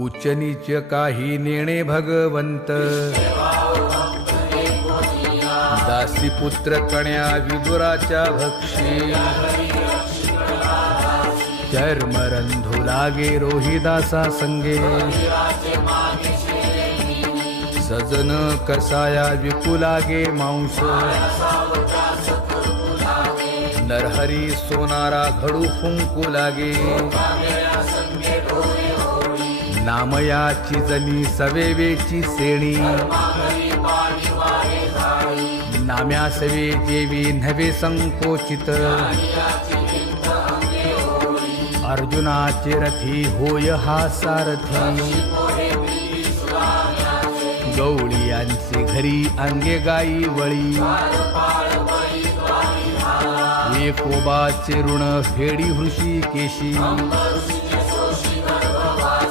उच्च नीच काही नेणे भगवंत दासी पुत्र कण्या विदुराच्या भक्षी चर्मरंधू लागे रोहिदासा संगे सजन कसाया विपुलागे मांस नरहरी सोनारा घडू फुंकू लागे नामयाची जनी सवेवेची सेणी नाम्या सवे देवी नव्हे संकोचित अर्जुनाचे रथी होय हा सारथी गवळियांचे घरी अंगे गाई वळी एकोबाचे ऋण फेडी हृषी केशी